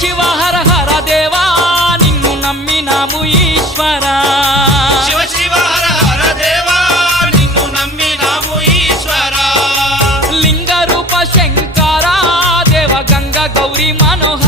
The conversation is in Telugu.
శివ హర హర దేవా నిన్ను నమ్మినాము ఈశ్వరా శివ శివ హర హర దేవా నిన్ను నమ్మినాము ఈశ్వరా లింగ రూప శంకరా దేవ గంగ గౌరీ మనోహర